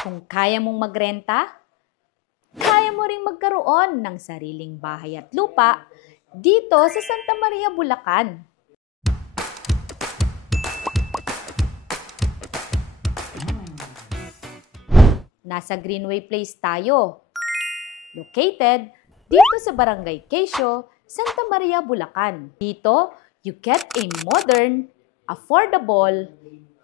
Kung kaya mong magrenta, kaya mo ring magkaroon ng sariling bahay at lupa dito sa Santa Maria, Bulacan. Nasa Greenway Place tayo, located dito sa Barangay Quezio, Santa Maria, Bulacan. Dito, you get a modern, affordable,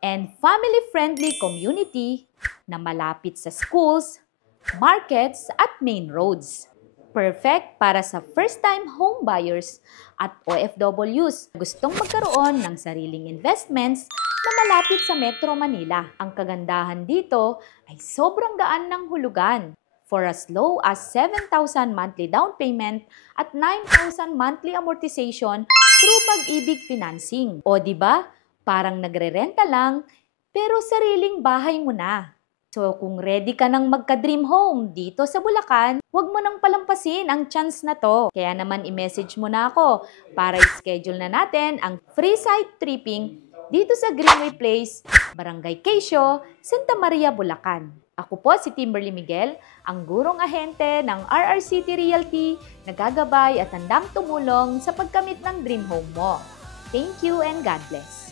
and family-friendly community na malapit sa schools, markets, at main roads. Perfect para sa first-time home buyers at OFWs na gustong magkaroon ng sariling investments na malapit sa Metro Manila. Ang kagandahan dito ay sobrang gaan ng hulugan for as low as 7,000 monthly down payment at 9,000 monthly amortization through Pag-ibig Financing. O diba, parang nagre-renta lang pero sariling bahay mo na. So kung ready ka nang magka-dream home dito sa Bulacan, huwag mo nang palampasin ang chance na to. Kaya naman i-message mo na ako para i-schedule na natin ang free site tripping dito sa Greenway Place, Barangay Quezio, Santa Maria, Bulacan. Ako po si Timberly Miguel, ang gurong ahente ng RRCT Realty na gagabay at handang tumulong sa pagkamit ng dream home mo. Thank you and God bless.